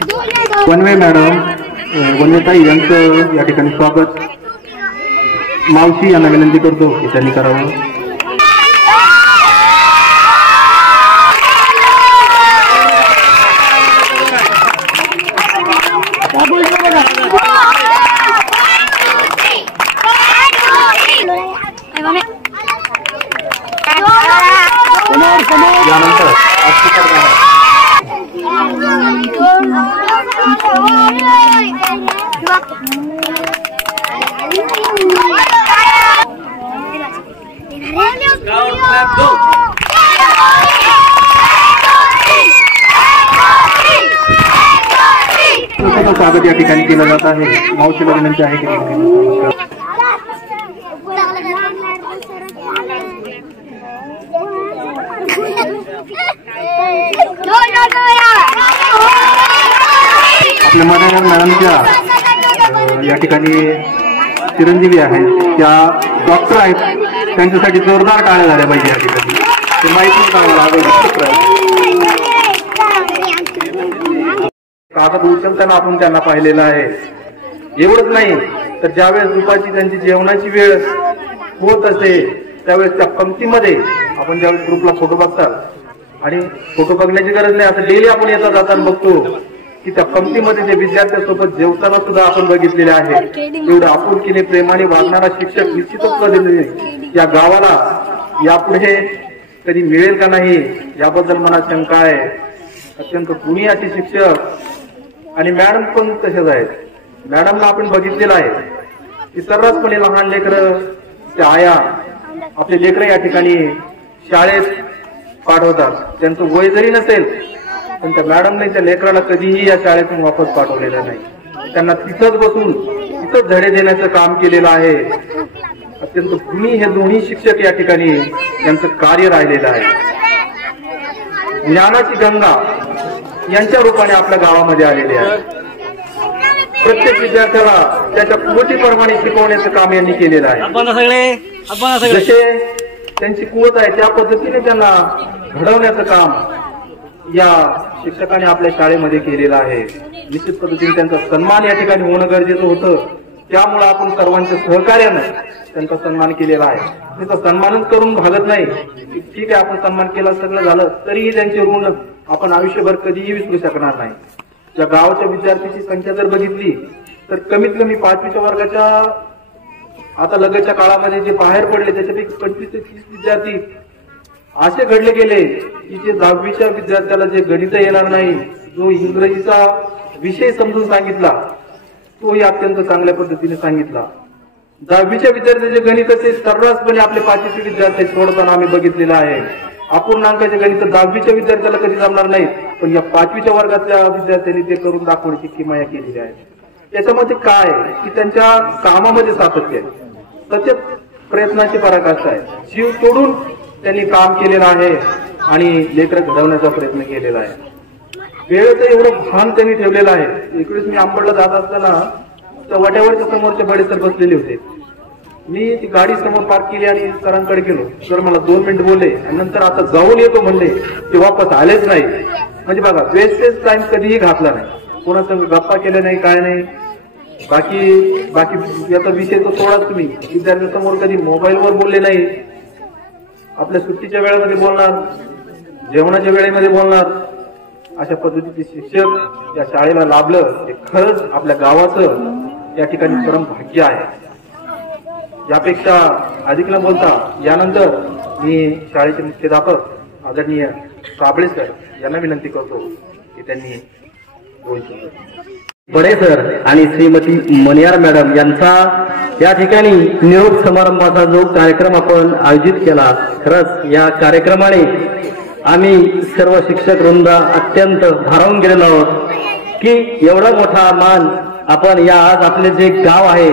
One way madam वन्यताई यांचं या ठिकाणी स्वागत मावशी यांना विनंती करतो की त्यांनी करावं. यानंतर स्वागत या ठिकाणी केलं जात आहे. मावशीला विनंती आहे की आपल्या मनाला मॅडमच्या या ठिकाणी चिरंजीवी आहेत, त्या डॉक्टर आहेत, त्यांच्यासाठी जोरदार टाळ्या झाल्या पाहिजे. या ठिकाणी ते माहिती कागद उचलताना आपण त्यांना पाहिलेलं आहे. एवढंच नाही तर ज्यावेळेस दुपारची त्यांची जेवणाची वेळ होत असे त्यावेळेस त्या पंक्तीमध्ये आपण ज्यावेळेस ग्रुपला फोटो बघतात आणि फोटो बघण्याची गरज नाही, आता डेली आपण येता जाताना बघतो की त्या पंक्तीमध्ये जे विद्यार्थ्यांसोबत जेवताना सुद्धा आपण बघितलेले आहे. एवढं आपुलकीने प्रेमाने वागणारा शिक्षक निश्चितच या गावाला यापुढे कधी मिळेल का नाही याबद्दल मनात शंका आहे. अत्यंत गुणी असे शिक्षक आणि मॅडम पण तसेच आहेत. मॅडमला आपण बघितलेलं आहे की सर्रासपणे लहान लेकरं त्या आया आपले लेकरं या ठिकाणी शाळेत पाठवतात. त्यांचं वय जरी नसेल पण त्या मॅडमने त्या लेकराला कधीही या शाळेतून वापस पाठवलेलं नाही. त्यांना तिथंच बसून तिथंच धडे देण्याचं काम केलेलं आहे. अत्यंत गुणी हे दोन्ही शिक्षक या ठिकाणी यांचं कार्य राहिलेलं आहे. ज्ञानाची गंगा यांच्या रूपाने आपल्या गावामध्ये आलेले आहे. प्रत्येक विद्यार्थ्याला त्याच्या कुवतीप्रमाणे शिकवण्याचं काम यांनी केलेलं आहे. जसे त्यांची कुवत आहे त्या पद्धतीने त्यांना घडवण्याचं काम या शिक्षकाने आपल्या शाळेमध्ये केलेलं आहे. निश्चित पद्धतीने त्यांचा सन्मान या ठिकाणी होणं गरजेचं होतं. त्यामुळे आपण सर्वांच्या सहकार्यानं त्यांचा सन्मान केलेला आहे. त्यांचा सन्मानच करून भागत नाही. ठीक आहे, आपण सन्मान केला सगळं झालं तरीही त्यांचे ऋण आपण आयुष्यभर कधीही विसरू शकणार नाही. या गावाच्या विद्यार्थ्यांची संख्या जर बघितली तर कमीत कमी 5वीच्या वर्गाच्या आता लगतच्या काळामध्ये जे बाहेर पडले त्याच्यापैकी 25 ते 30 विद्यार्थी असे घडले गेले की जे 10वीच्या विद्यार्थ्याला जे गणित येणार नाही, जो इंग्रजीचा विषय समजून सांगितला तोही अत्यंत चांगल्या पद्धतीने सांगितला. 10वीच्या विद्यार्थ्याचे गणित ते सर्रासपणे आपले 5वीचे विद्यार्थी सोडताना आम्ही बघितलेलं आहे. अपूर्णांकाचे गणित 10वीच्या विद्यार्थ्याला कधी जमणार नाही, पण या 5वीच्या वर्गातल्या विद्यार्थ्यांनी ते करून दाखवण्याची किमया केलेली आहे. याच्यामध्ये काय की त्यांच्या कामामध्ये सातत्य आहे, सतत प्रयत्नाची पराकाष्ठा आहे. जीव तोडून त्यांनी काम केलेलं आहे आणि लेकरं घडवण्याचा प्रयत्न केलेला आहे. वेळेचं एवढं भान त्यांनी ठेवलेलं आहे. एकवेळेस मी आंबडला जात असताना त्या वाट्यावरच्या समोरच्या बडे सर बसलेले होते. मी ती गाडी समोर पार्क केली आणि सरांकडे गेलो. सर मला 2 मिनिट बोलले आणि नंतर आता जाऊन येतो म्हणले. ते वापस आलेच नाही. म्हणजे बघा, वेस्टेज टाइम कधीही घातला नाही, कोणाचं गप्पा केल्या नाही, काय नाही. बाकी याचा विषय तो सोडाच. तुम्ही विद्यार्थ्यांसमोर कधी मोबाईलवर बोलले नाही. आपल्या सुट्टीच्या वेळेमध्ये बोलणार, जेवणाच्या वेळेमध्ये बोलणार. अशा पद्धतीचे शिक्षक या शाळेला लाभलं हे खरंच आपल्या गावाचं या ठिकाणी परम भाग्य आहे. यापेक्षा अधिक न बोलता यानंतर मी शाळेचे मुख्याध्यापक आदरणीय काबळे सर यांना विनंती करतो की त्यांनी बडे सर आणि श्रीमती मनियार मॅडम यांचा या ठिकाणी निरोप समारंभाचा जो कार्यक्रम आपण आयोजित केला, खरंच या कार्यक्रमाने आम्ही सर्व शिक्षक वृंद अत्यंत भारावून गेलेलो आहोत की एवढा मोठा मान आपण या आज आपले जे गाव आहे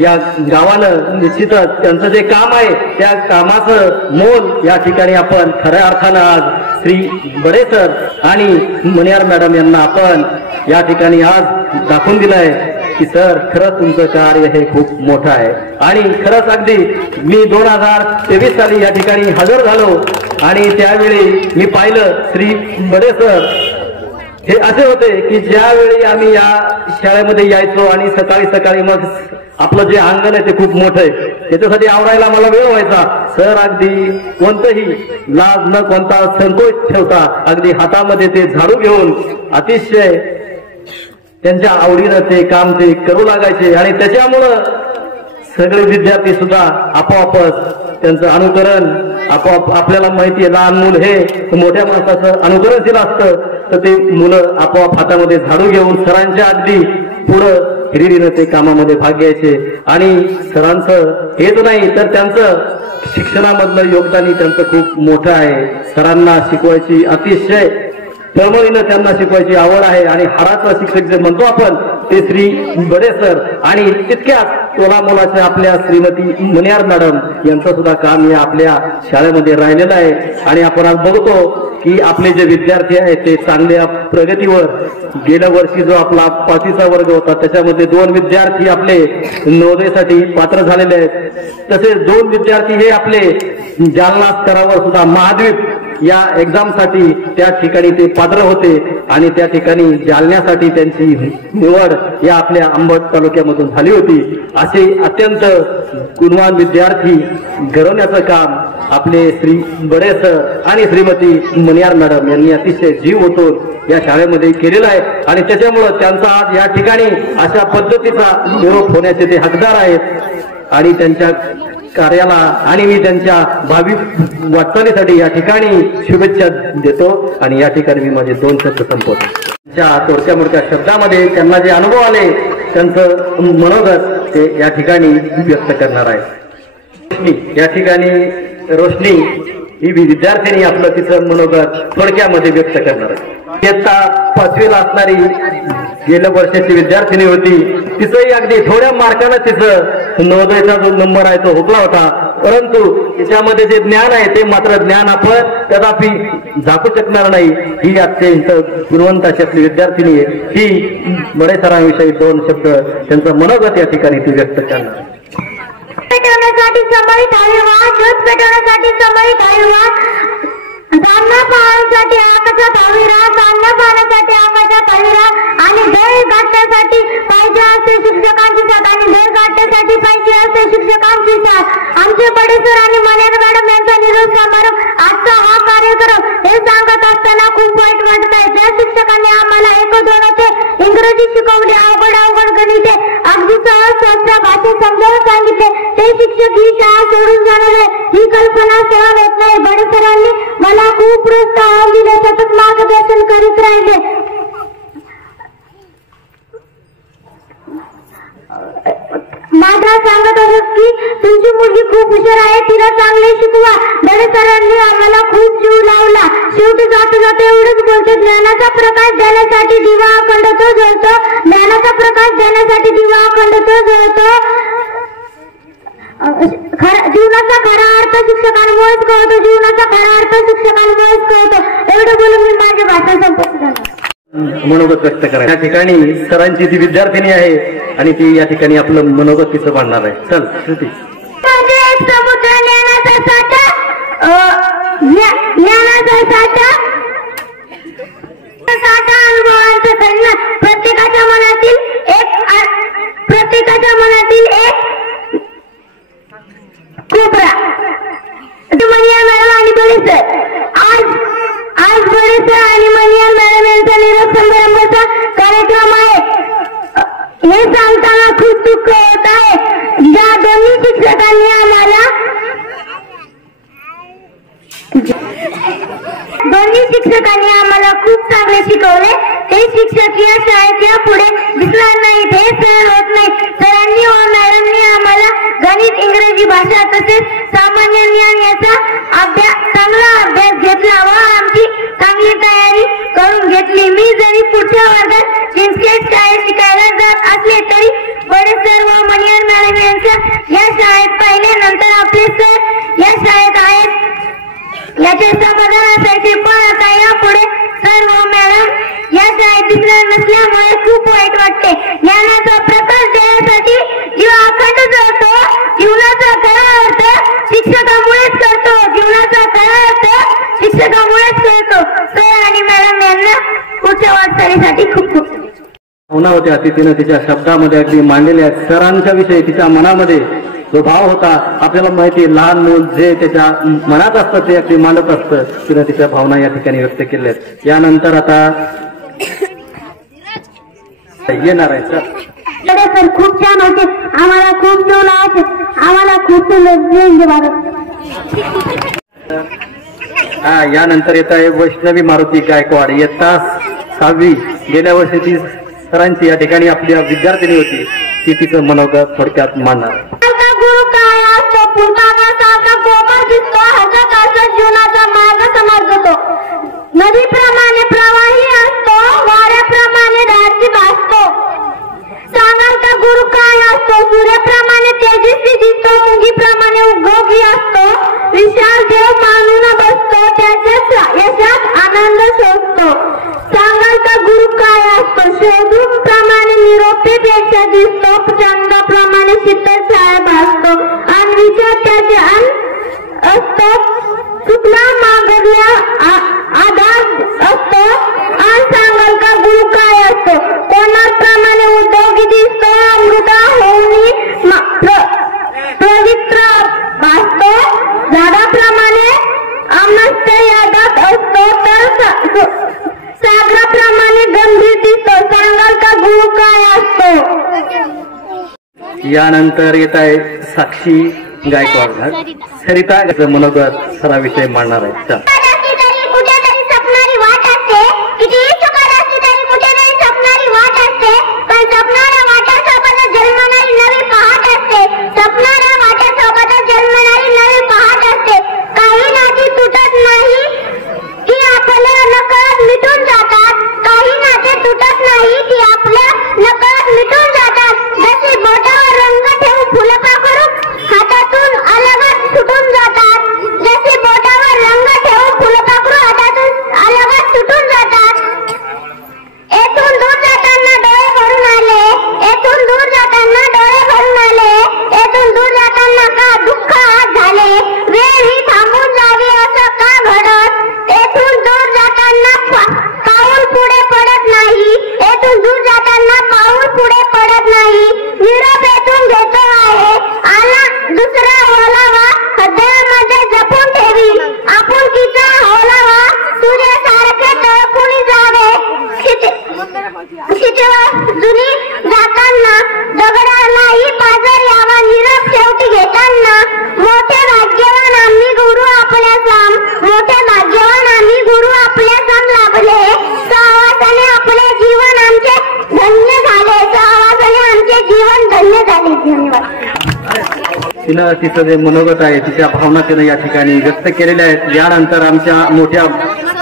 या गावानं निश्चितच त्यांचं जे काम आहे त्या कामाचं मोल या ठिकाणी आपण खऱ्या अर्थानं आज श्री बडे सर आणि मनियार मॅडम यांना आपण या ठिकाणी आज दाखवून दिलं आहे की सर खरंच तुमचं कार्य हे खूप मोठं आहे. आणि खरंच अगदी मी 2023 साली या ठिकाणी हजर झालो आणि त्यावेळी मी पाहिलं श्री बडे सर हे असे होते की ज्यावेळी आम्ही या शाळेमध्ये यायचो आणि सकाळी सकाळी मग आपलं जे अंगण आहे ते खूप मोठं आहे, त्याच्यासाठी आवरायला मला वेळ व्हायचा. सर अगदी कोणतंही लाज न कोणता संकोच ठेवता अगदी हातामध्ये ते झाडू घेऊन अतिशय त्यांच्या आवडीनं ते काम ते करू लागायचे आणि त्याच्यामुळं सगळे विद्यार्थी सुद्धा आपोआपच त्यांचं अनुकरण आपोआप. आपल्याला माहिती आहे लहान मूल हे मोठ्या माणसाचं अनुकरणशील असतं, तर ते मुलं आपोआप हातामध्ये झाडू घेऊन सरांच्या अगदी पुढं हिरिरीनं ते कामामध्ये भाग घ्यायचे. आणि सरांचं हेच नाही तर त्यांचं शिक्षणामधलं योगदानही त्यांचं खूप मोठं आहे. सरांना शिकवायची अतिशय तळमळीनं त्यांना शिकवायची आवड आहे आणि हाडाचा शिक्षक जे म्हणतो आपण ते श्री बडे सर आणि तितक्याच तोला मोलाच्या आपल्या श्रीमती मनियार मॅडम यांचं सुद्धा काम या आपल्या शाळेमध्ये राहिलेलं आहे. आणि आपण आज बघतो की आपले जे विद्यार्थी आहेत ते चांगल्या प्रगतीवर. गेल्या वर्षी जो आपला 5वीचा वर्ग होता त्याच्यामध्ये 2 विद्यार्थी आपले नवोदयसाठी पात्र झालेले आहेत. तसेच 2 विद्यार्थी हे आपले जालना स्तरावर सुद्धा महाद्वीप या एक्झामसाठी त्या ठिकाणी ते पात्र होते आणि त्या ठिकाणी जालन्यासाठी त्यांची निवड या आपल्या अंबड तालुक्यामधून झाली होती. असे अत्यंत गुणवान विद्यार्थी घडवण्याचं काम आपले श्री बडे सर आणि श्रीमती मनियार मॅडम यांनी अतिशय जीव ओतून या शाळेमध्ये केलेला आहे आणि त्याच्यामुळं त्यांचा आज या ठिकाणी अशा पद्धतीचा निरोप होण्याचे ते हकदार आहेत आणि त्यांच्या कार्याला आणि मी त्यांच्या भावी वाटचालीसाठी या ठिकाणी शुभेच्छा देतो. आणि या ठिकाणी मी माझे 2 शब्द संपवतो. त्या थोडक्या मोठ्या शब्दामध्ये त्यांना जे अनुभव आले त्यांचं मनोगत ते या ठिकाणी व्यक्त करणार आहे. या ठिकाणी रोशनी ही विद्यार्थिनी आपलं तिचं मनोगत थोडक्यामध्ये व्यक्त करणार आहे. इयत्ता 5वीला असणारी गेल्या वर्षाची विद्यार्थिनी होती. तिचंही अगदी थोड्या मार्कानं तिचं नवोदयचा जो नंबर आहे तो हुकला होता, परंतु तिच्यामध्ये जे ज्ञान आहे ते मात्र ज्ञान आपण कदापि झाकू शकणार नाही. ही अत्यंत गुणवंत अशी विद्यार्थिनी आहे. ही बडे सरांविषयी 2 शब्द त्यांचं मनोगत या ठिकाणी ती व्यक्त करणार. पेटवण्यासाठी समर्थ आहे, ज्योत पेटवण्यासाठी समर्थ आहे, धान्य पाहण्यासाठी आकाशात हवीरा, धान्य पाहण्यासाठी आकाशात हवीरा आणि दळ गाठण्यासाठी पाहिजे असे शिक्षकांची साथ आणि दळ गाठण्यासाठी पाहिजे असे शिक्षकांची साथ. आमचे बडे सर आणि मनियार मॅडम यांचा निरोप समारंभ आजचा हा कार्यक्रम हे सांगत असताना खूप वाईट वाटत आहे. ज्या शिक्षकांनी आम्हाला 1-2 इंग्रजी शिकवली, अवघड गणिते अगदी सहज सोप्या भाषेत समजावून सांगितले, ते शिक्षक ही शाळा सोडून जाणार आहे ही कल्पना सहन होत नाही. बडे सरांनी मला खूप प्रोत्साहन दिले, सतत मार्गदर्शन करीत राहिले. माझा सांगत होतो की तुमची मुलगी खूप हुशार आहे, तिला चांगले शिकवा. बडे सरांनी आम्हाला खूप जीव लावला. शेवटी जाता एवढंच बोलते, ज्ञानाचा प्रकाश देण्यासाठी दिवा अखंड तो जळतो, ज्ञानाचा प्रकाश देण्यासाठी दिवा अखंड तो जळतो. जीवनाचा खरा अर्थ शिक्षकांमुळेच कळतो, जीवनाचा खरा अर्थ शिक्षकांमुळेच कळतो. एवढं बोलून मी माझे भाषण संपवतो. मनोगत व्यक्त करा. या ठिकाणी सरांची ती विद्यार्थिनी आहे आणि ती या ठिकाणी आपलं मनोगत तिचं मांडणार आहे. चल श्रुती. समुद्र ज्ञानाचा साठा, ज्ञानाचा साठा, अनुभवांचा खंड, प्रत्येकाच्या मनातील एक कोपरा. मनियार मॅडम आणि बडे सर, आज बडे सर आणि मनियार मॅडम यांचा निरोप समारंभाचा कार्यक्रम आहे. हे सांगताना खूप दुःख होत आहे. ज्या दोन्ही शिक्षकांनी आम्हाला खूप चांगले शिकवले, ते शिक्षक या शाळेच्या पुढे दिसणार नाहीत. हे सहन होत नाही. सरांनी व मॅडमनी आम्हाला गणित, इंग्रजी भाषा तसेच सामान्य ज्ञान याचा चांगला अभ्यास घेतला व आमची चांगली तयारी करून घेतली. मी जरी पुढच्या वर्गात चिंचखेड शाळेत शिकायला जात असले तरी बडे सर व मनियार मॅडम यांच्या या शाळेत पाहिल्यानंतर आपले सर या शाळेत आहेत याचे समाधान असायचे. पण आता यापुढे सर व मॅडम या शाळेत दिसणार नसल्यामुळे खूप वाईट वाटते. ज्ञानाचा प्रकाश देण्यासाठी जीव अखंड जळतो, जीवनाचा खरा अर्थ शिक्षकामुळेच करतो, जीवनाचा खरा अर्थ शिक्षकामुळेच करतो. सर आणि मॅडम यांना पुढच्या वाटचाली परंपरेसाठी खूप खूप भावना होत्या ती तिनं तिच्या शब्दामध्ये अगदी मांडलेल्या आहेत. सरांच्या विषयी तिच्या मनामध्ये जो भाव होता आपल्याला माहिती आहे, लहान मूल जे त्याच्या मनात असतं ते अगदी मांडत असतं. तिनं तिच्या भावना या ठिकाणी व्यक्त केल्या आहेत. यानंतर आता येणार आहे सर खूप छान होते, आम्हाला खूप जोर आम्हाला खूप यानंतर येत आहे वैष्णवी मारुती गायकवाड, इयत्ता 6वी. गेल्या वर्षी ती सरांची या ठिकाणी आपली विद्यार्थिनी होती, ती तिचं मनोगत थोडक्यात मांडणार. गुरु काय असतो, पुरकासारखा कोमल दिसतो, हसत हसत जीवनाचा मार्ग समजतो. नदीप्रमाणे प्रवाही असतो, वाऱ्याप्रमाणे धाडसी भासतो. सांगाल का गुरु काय असतो, सूर्याप्रमाणे तेजस्वी दिसतो, मुंगीप्रमाणे उद्योगी असतो. विशाल देव मानून बसतो, त्याच्या यशात आनंद शोधतो. सांगाल का गुरु काय असतो, शोधून प्रमाणे निरोपेपेक्षा दिसतो, चंद्राप्रमाणे शीतल छाया भासतो. आणि विचार त्याचे असतो, चुकला मागल्या आधार असतो. आणि सांगाल का गुरु काय असतो, कोणाप्रमाणे उद्योगी दिसतो, अमृता होऊन पवित्र भासतो. झाडाप्रमाणे अमस्त यादात असतो, तर सागराप्रमाणे गंभीर दिसतो. सांगाल का गुरु काय असतो. यानंतर येत आहे साक्षी गायकवाड, सरिता मनोगत सराविषयी मांडणार आहे. कुठेतरी स्वप्नारी वाट असते, कितीही सुखद असते तरी कुठेतरी स्वप्नारी वाट असते. पण स्वप्नाऱ्या वाटासोबत जन्मणारी नवी पहाट असते. स्वप्नाऱ्या वाटासोबत जन्मणारी नवी पहाट असते. काही नाती तुटत नाही की आपल्या नकळत मिटून जातात. काही नाते तुटत नाही की आपल्या नकळत मिटून जातात. जसे बोटावर रंग ठेवून फुलपाखरू हातातून अलगद सुटून जातात. जसे बोटावर रंग ठेवून फुलपाखरू हातातून अलगद सुटून जातात. येथून दूर जाताना डोळे भरून आले, येथून दूर जाताना डोळे भरून आले, येथून दूर जाताना का दुःख झाले. वेळ ही थांबून जावी असं का घडत. येथून दूर जाताना पाऊल पुढे पडत नाही, येथून दूर जाताना पाऊल पुढे पडत नाही. निरोप येथून घेतो आहे, आला दुसरा ओलावा हृदयामध्ये जपून ठेवी. आपुलकीचा ओलावा तुझ्यासारखे तळपून जावे. जुनी जाताना दगडालाही पाजर यावा. निरोप शेवटी घेताना मोठे भाग्यवान आम्ही गुरु आपल्या साम, मोठे भाग्यवान आम्ही गुरु आपल्या साम लाभले. सहवासाने आपले जीवन आमचे धन्य झाले. सहवासाने आमचे जीवन धन्य झाले. धन्यवाद. तिनं तिचं जे मनोगत आहे, तिच्या भावना तिनं या ठिकाणी व्यक्त केलेल्या आहेत. यानंतर आमच्या मोठ्या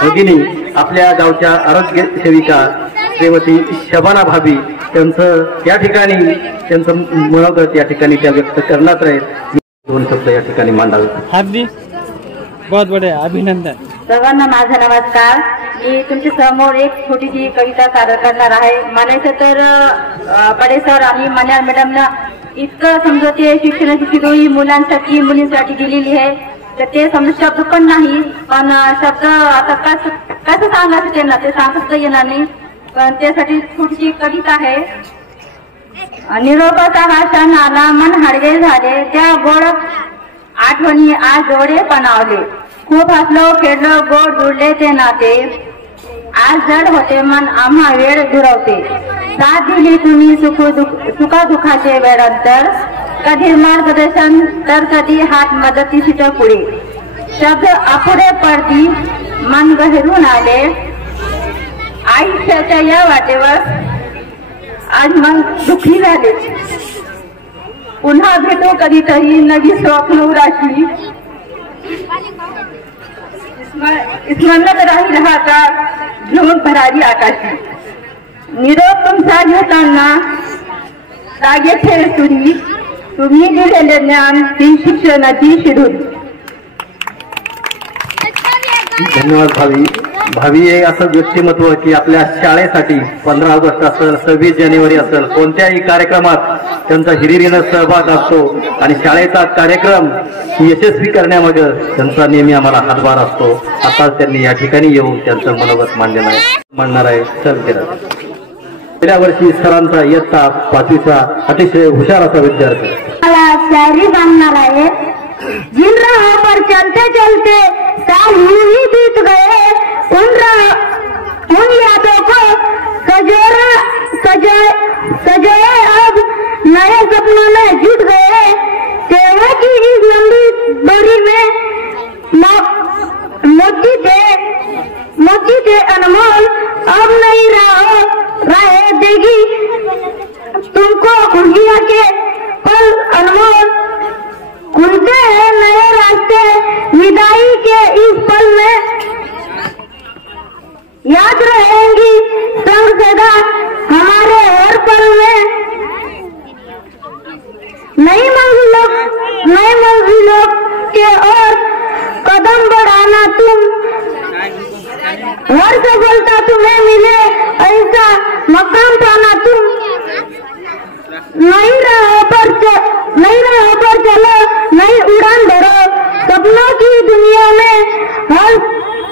भगिनी, आपल्या गावच्या आरोग्य सेविका श्रीमती शबाना भाभी, त्यांचं या ठिकाणी त्यांचं मनोगत या ठिकाणी त्या व्यक्त करणार आहेत. 2 शब्द या ठिकाणी मांडावे. हार्दिक बहुत बडे अभिनंदन. सर्वांना माझा नमस्कार. मी तुमच्या समोर एक छोटीशी कविता सादर करणार आहे. म्हणायचं तर बडे सर आणि मन्यार मॅडमना इतकं समजते शिक्षणाची शिदोरी मुलांसाठी मुलींसाठी दिलेली आहे, तर ते समज शब्द पण नाही. पण शब्द आता कसं सांगायचं त्यांना ते सांगता येणार नाही. पण त्यासाठी छोटीशी कविता आहे. निरोपाचा हा क्षण आला, मन हळवे झाले, त्या गोड आठवणी आज डोळे पणावले. खूप हसलो खेळलो गोड जुळले ते नाते, आज जड होते मन आम्हा वेळ दुरवते. साथ दिली तुम्ही सुखादुखाचे वेळांतर, कधी मार्गदर्शन तर कधी हात मदतीशी पुढे. शब्द अपुरे पडती मन गहिरून आले, आयुष्याच्या या वाटेवर आज मन दुःखी झाले. पुन्हा भेटो कधीतरी नवी स्वप्न उराशी, स्मरणात राहील हा का घेऊन भरारी आकाशी. निरोप तुमचा घेताना लागे ठेव सुरी, तुम्ही दिलेले ज्ञान ती शिक्षणाची शिडून. धन्यवाद भावी. भावी असं व्यक्तिमत्व की आपल्या शाळेसाठी 15 ऑगस्ट असेल 26 जानेवारी असेल कोणत्याही कार्यक्रमात त्यांचा हिरिरीनं सहभाग असतो आणि शाळेचा कार्यक्रम यशस्वी करण्यामध्ये त्यांचा नेहमी आम्हाला हातभार असतो. आता त्यांनी या ठिकाणी येऊन त्यांचं मनोगत मांडणार आहे. सर गेल्या वर्षी सरांचा इयत्ता 5वीचा अतिशय हुशार असा विद्यार्थी मला शायरी बांधणार आहे. जिन राहों पर चलते चलते साल यूं ही बीत गए, उन यादों को सजोए अब नए सपनों में जुट गए. सेवा की इस लंबी दूरी में मोती थे अनमोल, अब नहीं राह देगी तुमको खुशियां के पल अनमोल. खुलते हैं नए रास्ते विदाई के इस पल में, याद रहेंगी संग सदा हमारे हर पल में. नई मंजिलों के और कदम बढ़ाना तुम, हर सफलता तुम्हें मिले ऐसा मकाम पाना तुम. नई राहों पर चलो, नई उड़ान भरो, सपनों की दुनिया में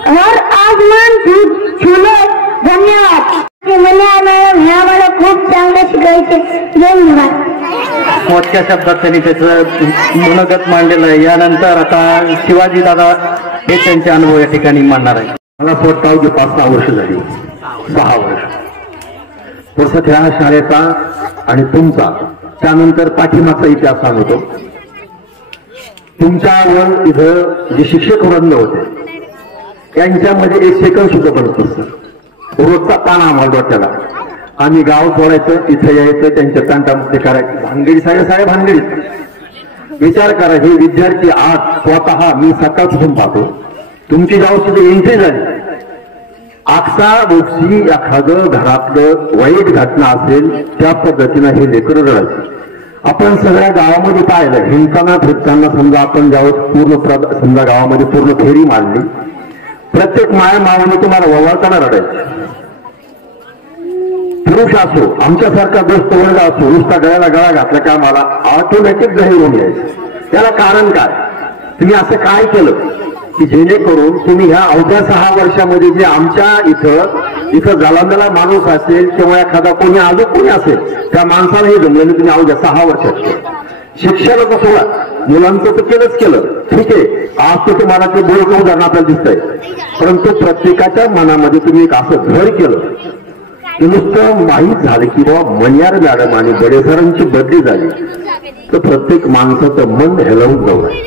हर आसमान छू लो. धन्यवाद. मनियार मॅडम ह्या मला खूप चांगले शिकायचे. धन्यवाद. मोजक्या शब्दात त्यांनी त्याचं मनोगत मांडलेलं आहे. यानंतर आता शिवाजी दादा हे त्यांचे अनुभव या ठिकाणी मांडणार आहे. मला असं वाटतं की 5-6 वर्ष झाली, 6 वर्ष तसं त्या शाळेचा आणि तुमचा त्यानंतर पाठीमागचा इतिहास सांगतो. तुमच्यावर इथं जे शिक्षक वृंद होते त्यांच्यामध्ये 1 सेकंद सुद्धा बनत नसतं. रोजचा ताण आम्हाला डोक्याला. आम्ही गाव सोडायचं, इथं यायचं, त्यांच्या तंटामुक्ती करायची. भानगडी साऱ्या भानगडीत. विचार करा, हे विद्यार्थी आज स्वतः मी सकाळपासून पाहतो. तुमची जेव्हा सुद्धा एंट्री झाली, आजचा गोष्टी एखादं घरातलं वाईट घटना असेल त्या पद्धतीनं हे लेकरं रडायचे. आपण सगळ्या गावामध्ये पाहिलं, हिंडताना फिरताना समजा आपण ज्यावेळेस पूर्ण समजा गावामध्ये पूर्ण फेरी मारली, प्रत्येक माया मावाने तुम्हाला ववाळताना रडायचे. पुरुष असो, आमच्यासारखा दोस्त वर्ग असो, नुसता गळ्याला गळा घातला की आम्हाला ऑटोमॅटिक गहे होऊन यायचे. त्याला कारण काय? तुम्ही असं काय केलं की जेणेकरून तुम्ही ह्या अवघ्या 6 वर्षामध्ये जे आमच्या इथं जलांदला माणूस असेल किंवा एखादा कोणी अजून कोणी असेल त्या माणसाला हे जमलेलं तुम्ही अवघ्या 6 वर्षात केलं. शिक्षणाचं सोडा, मुलांचं तर केलं ठीक आहे. आज तर तुम्हाला ते बोलकं उदाहरण आपल्याला दिसतंय, परंतु प्रत्येकाच्या मनामध्ये तुम्ही एक असं घर केलं की नुसतं माहीत झालं की बाबा मनियार मॅडम आणि बडे सरांची बदली झाली तर प्रत्येक माणसाचं मन हेलावून जाऊ नये.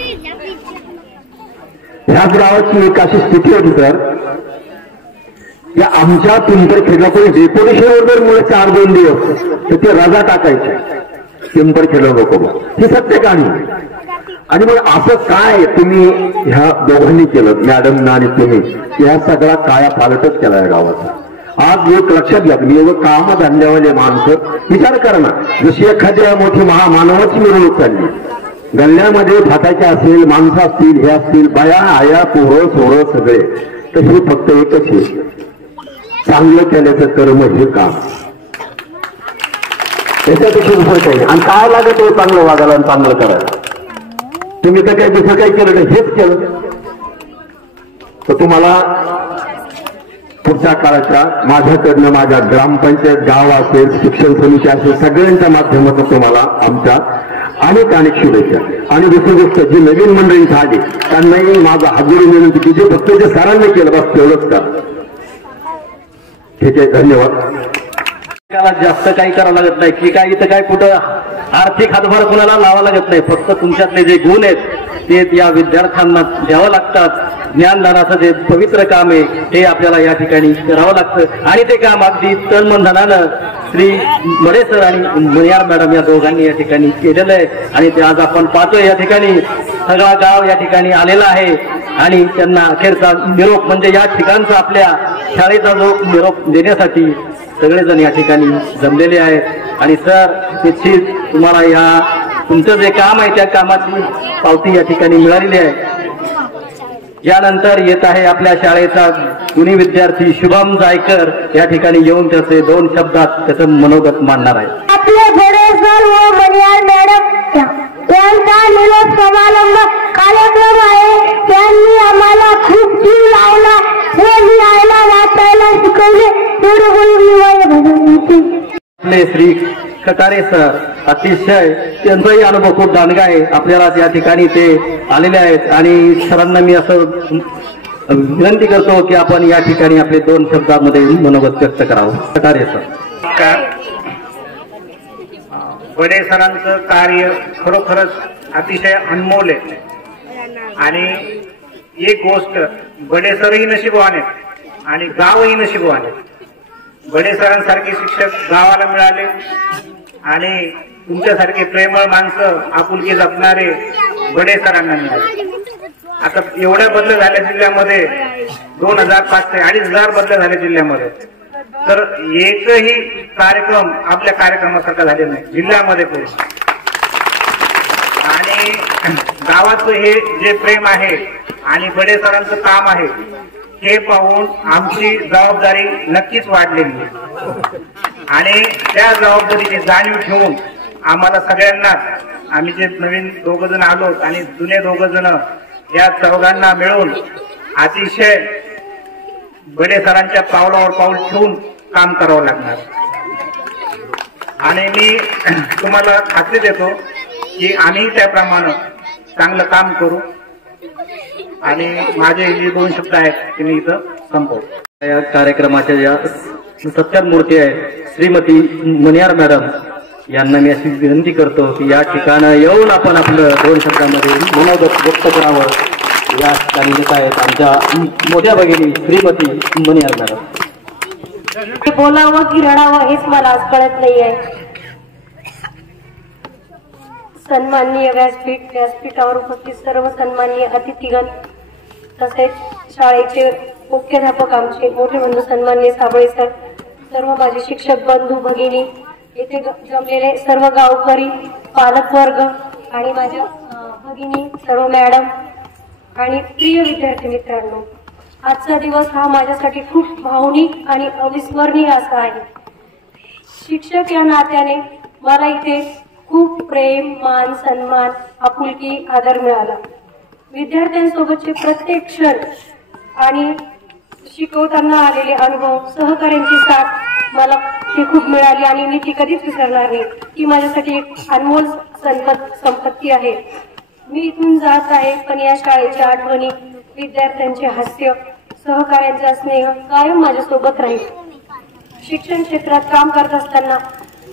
ह्या गावाची एक अशी स्थिती होती सर, की आमच्या पिंपरखेडला कोणी डेपोटेशन जर मुळे 4-2 दिवस तर ते रजा टाकायचे पिंपरखेडला लोक. ही सत्य कहाणी. आणि मग असं काय तुम्ही ह्या दोघांनी केलं, मॅडम आणि तुम्ही, ह्या सगळा काया पालटच केला या गावाचा. आज एक लक्षात घ्या, तुम्ही एवढं काम धंद्यावाले माणसं विचार करा ना, जशी एखाद्या मोठी महामानवाची मिरवणूक चालली, गल्ल्यामध्ये फाटाचे असेल, माणसं असतील, हे असतील, बाया आया पोरं सोरं सगळे, तर हे फक्त एकच आहे, चांगलं केल्याचं कर्म हे काम. त्याच्यापेक्षा दुसरं काही. आणि काय लागत आहे चांगलं वागायला आणि चांगलं करायला? तुम्ही तर काही दुसरं काही केलं नाही, हेच केलं तर तुम्हाला पुढच्या काळाच्या माझ्याकडनं, माझ्या ग्रामपंचायत, गाव असेल, शिक्षण समिती असेल, सगळ्यांच्या माध्यमातून तुम्हाला आमच्या अनेक शुभेच्छा. आणि दुसरी गोष्ट, जी नवीन मंडळी झाली त्यांनाही माझा हातजोडून विनंती की जे फक्त जे सरांनी केलं बस तेवढंच का. ठीक आहे, धन्यवाद. जास्त काही करावं लागत नाही की काय, इथं काय कुठं आर्थिक हातभार कोणाला लावा लागत नाही. फक्त तुमच्यातले जे गुण आहेत ते या विद्यार्थ्यांना द्यावं लागतात. ज्ञानदानाचं जे पवित्र काम आहे ते आपल्याला या ठिकाणी करावं लागतं. आणि ते काम अगदी तन मन धनानं श्री बडे सर आणि मनियार मॅडम या दोघांनी या ठिकाणी केलेलं आहे. आणि ते आज आपण पाहतोय या ठिकाणी सगळा गाव या ठिकाणी आलेला आहे. आणि त्यांना अखेरचा निरोप म्हणजे या ठिकाणचा आपल्या शाळेचा जो निरोप देण्यासाठी सगळेजण या ठिकाणी जमलेले आहेत. आणि सर निश्चित तुम्हाला या तुमचं जे काम आहे त्या कामाची पावती या ठिकाणी मिळालेली आहे. यानंतर येत आहे आपल्या शाळेचा गुणी विद्यार्थी शुभम जायकर या ठिकाणी येऊन त्याचे 2 शब्दात त्याचं मनोगत मांडणार आहे. आपले बडे सर व मनियार मॅडम यांचा निरोप समारंभ कार्यक्रम आहे. त्यांनी आम्हाला खूप जीव लावला, हे लिहायला वाचायला शिकवले. आपले श्री खटारे सर अतिशय त्यांचाही अनुभव खूप दांडगा आहे. आपल्याला या ठिकाणी ते आलेले आहेत आणि सरांना मी असं विनंती करतो की आपण या ठिकाणी आपले 2 शब्दांमध्ये मनोगत व्यक्त करावं. खटारे सर. बडे सरांचं कार्य खरोखरच अतिशय अनमोल आहे आणि एक गोष्ट, बडे सरही नशीबवान आहेत आणि गावही नशीबवान आहे. बडे सरांसारखे शिक्षक गावाला मिळाले आणि तुमच्यासारखे प्रेमळ माणसं आपुलकी जपणारे बडे सरांना मिळाले. आता एवढ्या बदल झाल्या जिल्ह्यामध्ये, 2500 ते 2500 बदल झाले जिल्ह्यामध्ये, तर एकही कार्यक्रम आपल्या कार्यक्रमासारखा झाले नाही जिल्ह्यामध्ये कोण. आणि गावाचं हे जे प्रेम आहे आणि बडे सरांचं काम आहे हे पाहून आमची जबाबदारी नक्कीच वाढलेली आहे आणि त्या जबाबदारीची जाणीव ठेवून आम्हाला सगळ्यांना, आम्ही जे नवीन 2 जण आलो आणि जुने 2 जण, या 4घांना मिळून अतिशय बडे सरांच्या पावलावर पाऊल ठेवून काम करावं लागणार. आणि मी तुम्हाला खात्री देतो की आम्ही त्याप्रमाणे चांगलं काम करू. आणि माझे जे 2 शब्द आहेत ते मी इथं संपवतो. या कार्यक्रमाच्या ज्या सत्कार मूर्ती आहेत श्रीमती मनियार मॅडम यांना मी अशी विनंती करतो की या ठिकाणी येऊन आपण आपलं 2 शब्दांमध्ये मनोगत व्यक्त करावं. या ठिकाणी येत आहेत आमच्या मोठ्या भगिनी श्रीमती मनियार मॅडम. बोलावं की रडावं हेच मला आज कळत नाही आहे. सन्माननीय व्यासपीठावर उपस्थित सर्व सन्माननीय अतिथीगण तसेच शाळेचे मुख्याध्यापक, आमचे मोठे बंधू सन्माननीय साबळे सर, सर्व माझे शिक्षक बंधू भगिनी, येथे जमलेले सर्व गावकरी, पालकवर्ग आणि माझ्या भगिनी, सर्व मॅडम आणि प्रिय विद्यार्थी मित्रांनो, आजचा दिवस हा माझ्यासाठी खूप भावनिक आणि अविस्मरणीय असा आहे. शिक्षक या नात्याने मला इथे खूप प्रेम, मान, सन्मान, आपुलकी, आदर मिळाला. विद्यार्थ्यांसोबतचे प्रत्येक क्षण आणि शिकवताना आलेले अनुभव, सहकार्यांची साथ मला ती खूप मिळाली आणि मी ती कधीच विसरणार नाही. ती माझ्यासाठी एक अनमोल संपत्ती आहे. मी इथून जात आहे पण या शाळेच्या आठवणी, विद्यार्थ्यांचे हास्य, सहकार्यांचा स्नेह कायम माझ्यासोबत राहील. शिक्षण क्षेत्रात काम करत असताना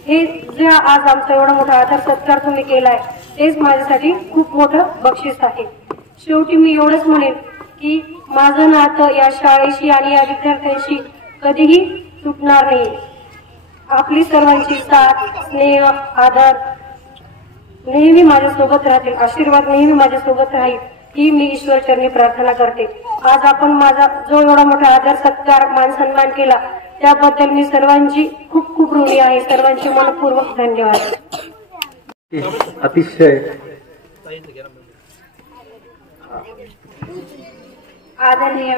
हे जे आज आमचा एवढा मोठा आदर सत्कार तुम्ही केलाय तेच माझ्यासाठी खूप मोठं बक्षीस आहे. शेवटी मी एवढंच म्हणेन की माझं नातं या शाळेशी आणि या विद्यार्थ्यांशी कधीही तुटणार नाही. आपली सर्वांची साथ, स्नेह, आदर नेहमी माझ्यासोबत राहतील, आशीर्वाद नेहमी माझ्यासोबत राहील ही मी ईश्वरचरणी प्रार्थना करते. आज आपण माझा जो एवढा मोठा आदर सत्कार, मान सन्मान केला त्याबद्दल मी सर्वांची खूप खूप ऋणी आहे. सर्वांचे मनपूर्वक धन्यवाद. अतिशय आदरणीय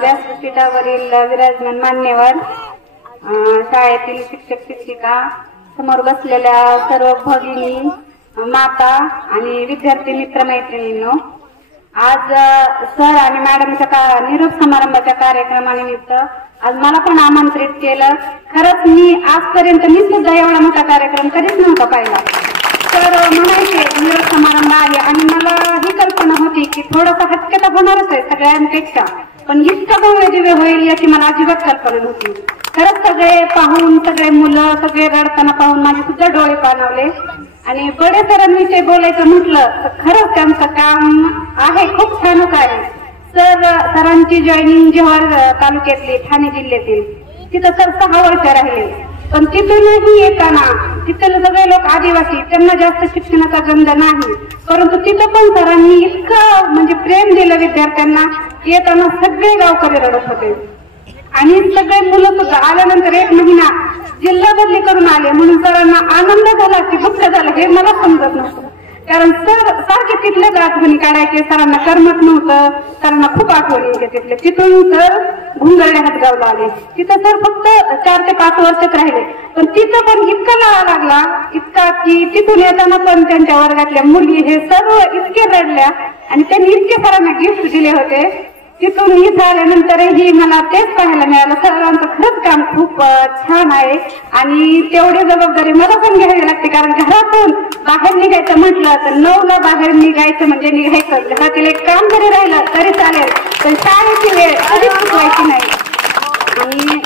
व्यासपीठावरील विराजमान मान्यवर, शाळेतील शिक्षक शिक्षिका, समोर बसलेल्या सर्व भगिनी, माता आणि विद्यार्थी मित्रमैत्रिणींनो, आज सर आणि मॅडमच्या निरोप समारंभाच्या कार्यक्रमानिमित्त आज मला पण आमंत्रित केलं. खरंच मी आजपर्यंत मी सुद्धा एवढा मोठा कार्यक्रम कधीच नव्हता पाहिला. तर म्हणायचे निरोप समारंभ आहे आणि मला ही कल्पना होती की थोडासा हटकेता होणारच आहे सगळ्यांपेक्षा, पण इतका भव्य दिव्य होईल याची मला अजिबात कल्पना नव्हती. खरंच सगळे पाहून, सगळे मुलं सगळे रडताना पाहून माझे सुद्धा डोळे पाणावले. आणि बडे सरांविषयी बोलायचं म्हटलं तर खरंच त्यांचं काम आहे खूप छान कार्य. सरांची जॉईनिंग जव्हार तालुक्यातली, ठाणे जिल्ह्यातील, तिथं सर 6 वर्ष राहिले. पण तिथूनही येताना तिथले सगळे लोक आदिवासी, त्यांना जास्त शिक्षणाचा गंध नाही, परंतु तिथं पण सरांनी इतकं म्हणजे प्रेम दिलं विद्यार्थ्यांना. येताना सगळे गावकरी रडत होते आणि सगळे मुलं सुद्धा आल्यानंतर 1 महिना जिल्हा बदली करून आले म्हणून सरांना आनंद झाला की दुःख झालं हे मला समजत नव्हतं. कारण सर सारखे तिथल्याच आठवणी काढायचे, सरांना करमत नव्हतं, सरांना खूप आठवणी येते तिथले. तिथून सर घुंगरडे हातगावला आले. तिथं सर फक्त 4 ते 5 वर्षच राहिले, पण तिथं पण इतका लळा लागला, इतका की तिथून येताना पण त्यांच्या वर्गातल्या मुली हे सर्व इतके रडल्या आणि त्यांनी इतके सरांना गिफ्ट दिले होते. तिथून इथं आल्यानंतरही मला तेच पाहायला मिळालं, सरांचं खरंच काम खूप छान आहे आणि तेवढी जबाबदारी मला पण घ्यावी लागते. कारण घरातून बाहेर निघायचं म्हटलं तर 9ला बाहेर निघायचं म्हणजे निघायचं. घरातील एक काम जरी राहिलं तरी चालेल, पण शाळेची वेळ कधीच चुकवायची नाही. आणि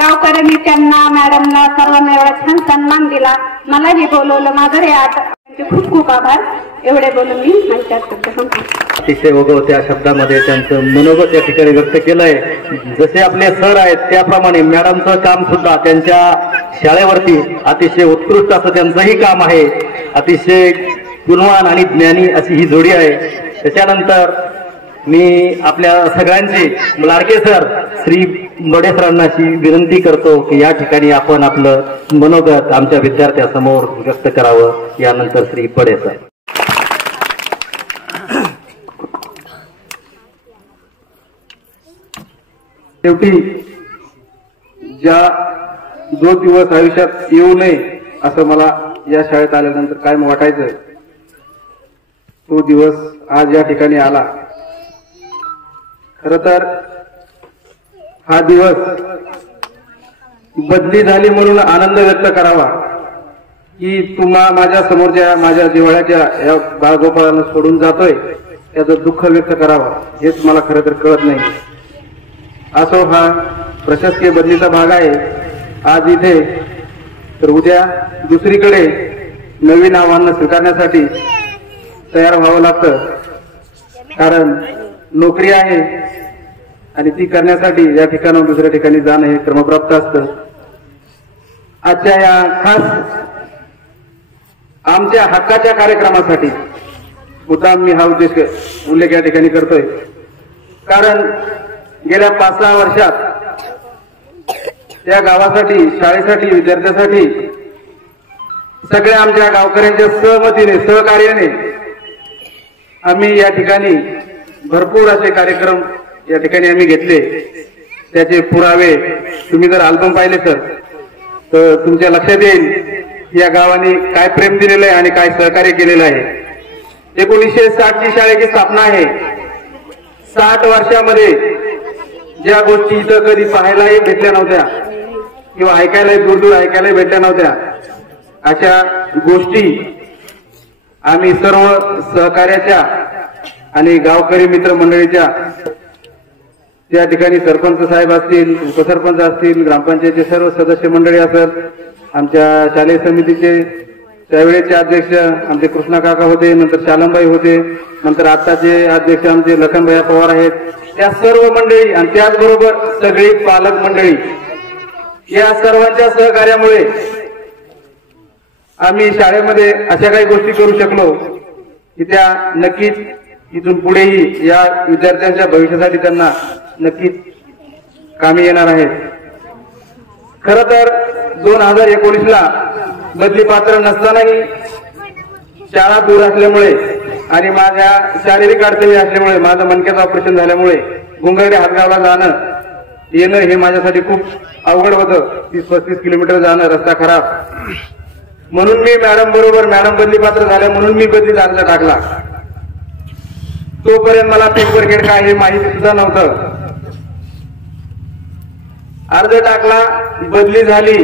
गावकऱ्यांनी त्यांना, मॅडमला, सर्वांना एवढा छान सन्मान दिला, मलाही बोलवलं. माझं हे आता खूप खूप आभार. एवढे बोलून मी माहिती अतिशय ओघवत्या शब्दामध्ये त्यांचं मनोगत या ठिकाणी व्यक्त केलंय. जसे आपले सर आहेत त्याप्रमाणे मॅडमचं काम सुद्धा त्यांच्या शाळेवरती अतिशय उत्कृष्ट असं त्यांचंही काम आहे. अतिशय गुणवान आणि ज्ञानी अशी ही जोडी आहे. त्याच्यानंतर मी आपल्या सगळ्यांचे लाडके सर श्री बडे सरांनाशी विनंती करतो की या ठिकाणी आपण आपलं मनोगत आमच्या विद्यार्थ्यासमोर व्यक्त करावं. यानंतर श्री बडे सर. शेवटी जो दिवस आयुष्यात येऊ नये असं मला या शाळेत आल्यानंतर कायम वाटायचं, तो दिवस आज या ठिकाणी आला. खर तर हा दिवस बदली झाली म्हणून आनंद व्यक्त करावा की तुम्हा माझ्या समोरच्या माझ्या जिव्हाळ्याच्या या बाळगोपाळांना सोडून जातोय त्याचं दुःख व्यक्त करावा हेच मला खरं तर कळत नाही. असो, हा प्रशासकीय बदलीचा भाग आहे आज इथे, तर उद्या दुसरीकडे नवीन आव्हानं स्वीकारण्यासाठी तयार व्हावं लागतं. कारण नोकरी आहे आणि ती करण्यासाठी या ठिकाणाहून दुसऱ्या ठिकाणी जाणं हे क्रमप्राप्त असतं. आजच्या या खास आमच्या हक्काच्या कार्यक्रमासाठी मुद्दाम मी हा उल्लेख या ठिकाणी करतोय. कारण गेल्या 5-6 वर्षात त्या गावासाठी, शाळेसाठी, विद्यार्थ्यांसाठी सगळ्या आमच्या गावकऱ्यांच्या सहमतीने, सहकार्याने आम्ही या ठिकाणी भरपूर असे कार्यक्रम या ठिकाणी आम्ही घेतले. त्याचे पुरावे तुम्ही जर अल्बम पाहिले सर तर तुमच्या लक्षात येईल या गावाने काय प्रेम दिलेलं आहे आणि काय सहकार्य केलेलं आहे. 1960ची शाळेची स्थापना आहे. 60 वर्षामध्ये ज्या गोष्टी इथं कधी पाहायलाही भेटल्या नव्हत्या किंवा ऐकायलाही दूर ऐकायलाही भेटल्या नव्हत्या, अशा गोष्टी आम्ही सर्व सहकार्याच्या आणि गावकरी मित्र मंडळीच्या त्या ठिकाणी सरपंच साहेब असतील, उपसरपंच असतील, ग्रामपंचायतचे सर्व सदस्य मंडळी असत, आमच्या शालेय समितीचे त्यावेळेचे अध्यक्ष आमचे कृष्णा काका होते, नंतर शालमबाई होते, नंतर आताचे अध्यक्ष आमचे लखनभाई पवार आहेत, त्या सर्व मंडळी आणि त्याचबरोबर सगळी पालक मंडळी या सर्वांच्या सहकार्यामुळे आम्ही शाळेमध्ये अशा काही गोष्टी करू शकलो की त्या नक्कीच इथून पुढेही या विद्यार्थ्यांच्या भविष्यासाठी त्यांना नक्कीच कामी येणार आहेत. खर तर 2019ला बदली पात्र नसतानाही शाळा दूर असल्यामुळे आणि माझ्या शारीरिक अडचणी असल्यामुळे, माझं मणक्याचं ऑपरेशन झाल्यामुळे घुंगरडे हातगावला जाणं येणं हे माझ्यासाठी खूप अवघड होतं. 30-35 किलोमीटर जाणं, रस्ता खराब. म्हणून मी मॅडम बरोबर, मॅडम बदली पात्र झाल्या म्हणून मी बदलीचा अर्ज टाकला. तोपर्यंत मला पेपर गेट काय हे माहिती सुद्धा नव्हतं. अर्ज टाकला, बदली झाली,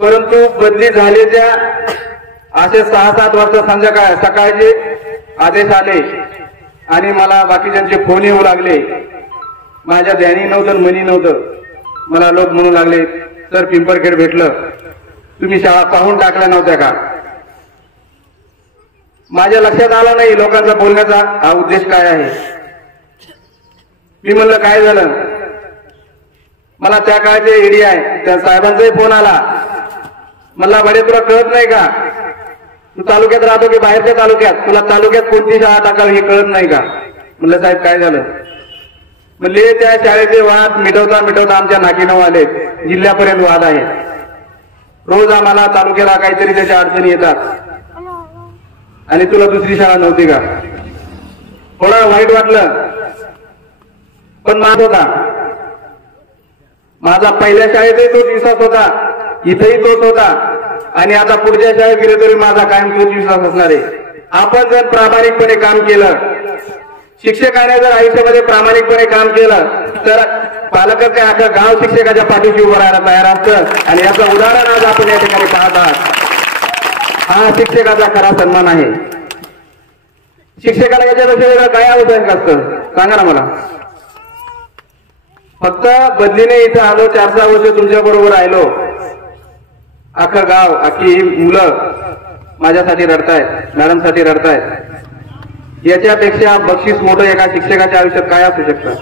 परंतु बदली झाल्याच्या असे 6-7 वाजता सकाळचे आदेश आले आणि मला बाकीच्यांचे फोन येऊ लागले. माझ्या ध्यानी नव्हतं, मनी नव्हतं. मला लोक म्हणू लागले, सर पिंपरखेड भेटलं, तुम्ही शाळा पाहून टाकल्या नव्हत्या का? माझ्या लक्षात आलं नाही लोकांचा बोलण्याचा हा उद्देश काय आहे. मी म्हणलं काय झालं. मला त्या काळचे ईडी आहे त्या साहेबांचाही फोन आला. मला बडे तुला कळत नाही का, तू तालुक्यात राहतो की बाहेरच्या तालुक्यात, तुला तालुक्यात कोणती शाळा टाकावी हे कळत नाही का? म्हणलं साहेब काय झालं. म्हणले त्या शाळेचे वाद मिटवता आमच्या नाकीनऊ आले, जिल्ह्यापर्यंत वाद आहे. रोज आम्हाला तालुक्याला काहीतरी त्याच्या अडचणी येतात. आणि तुला दुसरी शाळा नव्हती का? थोडं वाईट वाटलं, पण माझ होता. माझा पहिल्या शाळेतही तोच विश्वास होता, इथेही तोच होता आणि आता पुढच्या शाळेत गेले तरी माझा कायम तोच विश्वास असणार आहे. आपण जर प्रामाणिकपणे काम केलं, शिक्षकाने जर आयुष्यामध्ये प्रामाणिकपणे काम केलं तर पालकाचे अख्खं गाव शिक्षकाच्या पाठीशी उभं राहायला तयार असतं. आणि याचं उदाहरण आज आपण या ठिकाणी पाहत आहात. हा शिक्षकाचा खरा सन्मान आहे. शिक्षकाला याच्यापेक्षा वेगळं काय आवश्यक असतं सांगा ना मला. फक्त बदलीने इथं आलो, 4-6 वर्ष तुमच्या बरोबर राहिलो, अख्खं गाव, अख्खी मुलं माझ्यासाठी रडतायत, मॅडमसाठी रडतायत. याच्यापेक्षा बक्षीस मोठं एका शिक्षकाच्या आयुष्यात काय असू शकतं?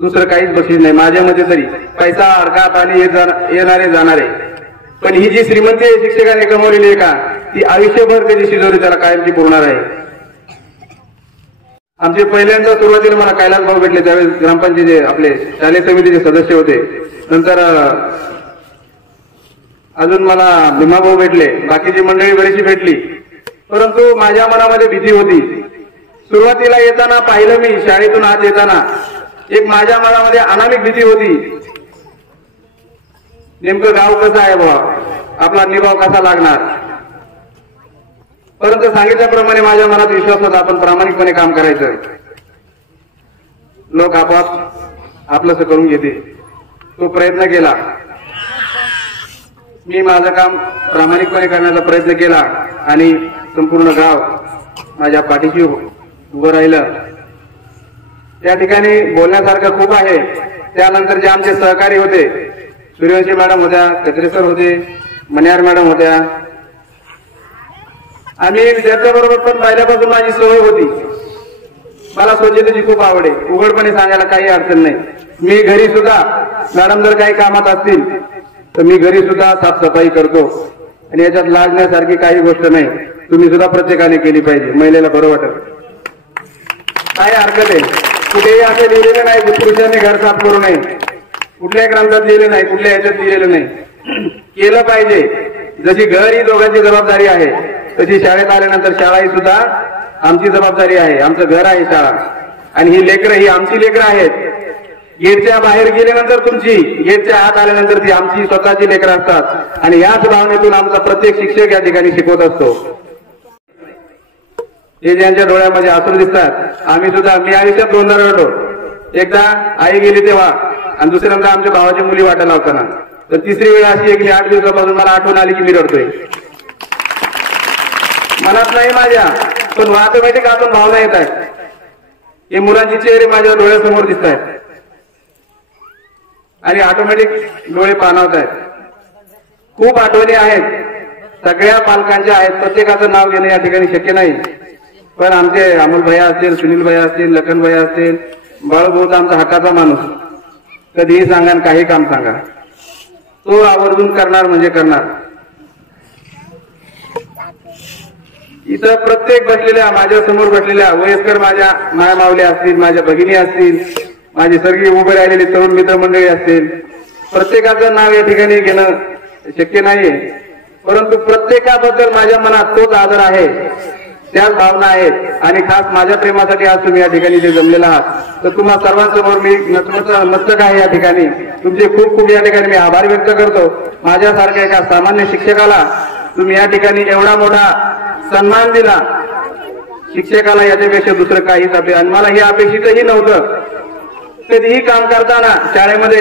दुसरं काहीच बक्षीस नाही माझ्या मध्ये तरी. पैसा अडका पाणी येणारे जाणारे, पण ही जी श्रीमंती शिक्षकाने कमवलेली आहे का, ती आयुष्यभर त्याची शिजोरी त्याला कायमची पुरणार आहे. आमचे पहिल्यांदा सुरुवातीला मला कैलास भाऊ भेटले, त्यावेळेस ग्रामपंचायतीचे आपले शालेय समितीचे सदस्य होते. नंतर अजून मला भीमा भाऊ भेटले, बाकीची मंडळी बरीचशी भेटली. परंतु माझ्या मनामध्ये भीती होती. सुरुवातीला येताना पाहिलं मी, शाळेतून आत येताना एक माझ्या मनामध्ये अनामिक भीती होती. नेमकं गाव कसं आहे बाबा, आपला निभाव कसा लागणार. परंतु सांगितल्याप्रमाणे माझ्या मनात विश्वास होता, आपण प्रामाणिकपणे काम करायचं, लोक आपोआप आपलंसं करून घेते. तो प्रयत्न केला. मी माझं काम प्रामाणिकपणे करण्याचा प्रयत्न केला आणि संपूर्ण गाव माझ्या पाठीशी उभं राहिलं. त्या ठिकाणी बोलण्यासारखं खूप आहे. त्यानंतर जे आमचे सहकारी होते, सूर्यवंशी मॅडम होत्या, कचरे सर होते, मनियार मॅडम होत्या. आम्ही विद्यार्थ्याबरोबर पण पहिल्यापासून माझी सवय होती. मला स्वच्छतेची खूप आवड आहे. उघडपणे सांगायला काही अडचण नाही. मी घरी सुद्धा मॅडम जर काही कामात असतील तर मी घरी सुद्धा साफसफाई करतो आणि याच्यात लाजण्यासारखी काही गोष्ट नाही. तुम्ही सुद्धा प्रत्येकाने केली पाहिजे, महिलेला बरं वाटत. काय हरकत आहे? कुठेही असं लिहिलेलं नाही की पुरुषांनी घर साफ करू नये, कुठल्याही ग्रंथात लिहिलेलं नाही, कुठल्या याच्यात लिहिलेलं नाही. केलं पाहिजे. जशी घर ही दोघांची जबाबदारी आहे, तशी शाळेत आल्यानंतर शाळा ही सुद्धा आमची जबाबदारी आहे. आमचं घर आहे शाळा आणि ही लेकरं ही आमची लेकरं आहेत. गेटच्या बाहेर गेल्यानंतर तुमची, गेटच्या आत आल्यानंतर ती आमची स्वतःची लेकरं असतात. आणि याच भावनेतून आमचा प्रत्येक शिक्षक या ठिकाणी शिकवत असतो. हे ज्यांच्या डोळ्यामध्ये अश्रू दिसतात, आम्ही सुद्धा, मी आयुष्यात 2दा रडलो. एकदा आई गेली तेव्हा आणि दुसऱ्यांदा आमच्या भावाची मुली वाटायला होताना. तर तिसरी वेळ अशी आहे की 8 दिवसापासून मला आठवण आली की मी रडतोय. मनात नाही माझ्या, पण ऑटोमॅटिक आपण भावना येत आहेत. हे मुलांचे चेहरे माझ्या डोळ्यासमोर दिसत आहेत आणि ऑटोमॅटिक डोळे पाणावत आहेत. खूप आठवणी आहेत, सगळ्या पालकांच्या आहेत. प्रत्येकाचं नाव घेणं या ठिकाणी शक्य नाही, पण आमचे अमोल भैया असतील, सुनील भैया असतील, लखन भैया असतील, बाळूभाऊ आमचा हक्काचा माणूस. कधीही सांगा, काही काम सांगा, तो आवर्जून करणार म्हणजे करणार. इथं प्रत्येक बसलेल्या, माझ्या समोर बसलेल्या वयस्कर माझ्या माया मावल्या असतील, माझ्या भगिनी असतील, माझी सर्गी उभे राहिलेली तरुण मित्रमंडळी असतील, प्रत्येकाचं नाव या ठिकाणी घेणं शक्य नाहीये. परंतु प्रत्येकाबद्दल माझ्या मनात तोच आदर आहे, त्याच भावना आहेत. आणि खास माझ्या प्रेमासाठी आज तुम्ही या ठिकाणी जे जमलेला आहात, तर तुम्हा सर्वांसमोर मी नतमस्तक आहे. या ठिकाणी तुमचे खूप खूप या ठिकाणी मी आभार व्यक्त करतो. माझ्यासारख्या एका सामान्य शिक्षकाला तुम्ही या ठिकाणी एवढा मोठा सन्मान दिला. शिक्षकाला याच्यापेक्षा दुसरं काहीच अपेक्षा, आणि मला हे अपेक्षितही नव्हतं. कधीही काम करताना शाळेमध्ये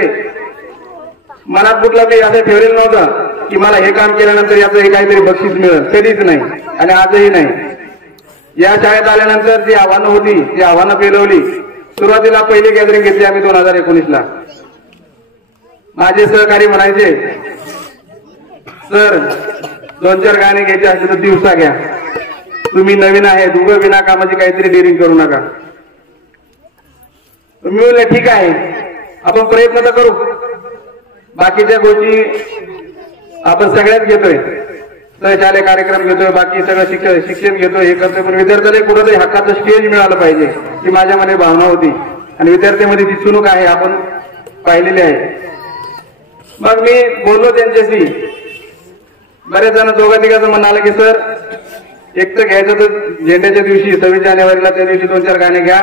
मनात कुठला मी असं ठेवलेलं नव्हतं की मला हे काम केल्यानंतर याचं हे काहीतरी बक्षीस मिळेल, कधीच नाही आणि आजही नाही. या शाळेत आल्यानंतर जी आव्हानं होती ती आव्हानं पेलवली. सुरुवातीला पहिली गॅदरिंग घेतली आम्ही 2019ला. माझे सहकारी म्हणायचे, सर 2-4 गाणे घ्यायचे असते तर दिवसा घ्या, तुम्ही नवीन आहेत, उभं विना कामाची काहीतरी डेअरिंग करू नका. मी बोलले ठीक आहे, आपण प्रयत्न तर करू. बाकीच्या गोष्टी आपण सगळ्यात घेतोय, शालेय कार्यक्रम घेतोय, बाकी सगळं शिक्षण घेतोय, हे करतोय, पण विद्यार्थ्याला कुठंतरी हक्काचं स्टेज मिळालं पाहिजे, ही माझ्यामध्ये भावना होती. आणि विद्यार्थ्यांमध्ये ती चुणूक आहे, आपण पाहिलेली आहे. मग मी बोललो त्यांच्याशी. बरेच जण 2-3 म्हणणं आलं की सर एक तर घ्यायचं तर झेंड्याच्या दिवशी 26 जानेवारीला त्या दिवशी 2-4 गाणे घ्या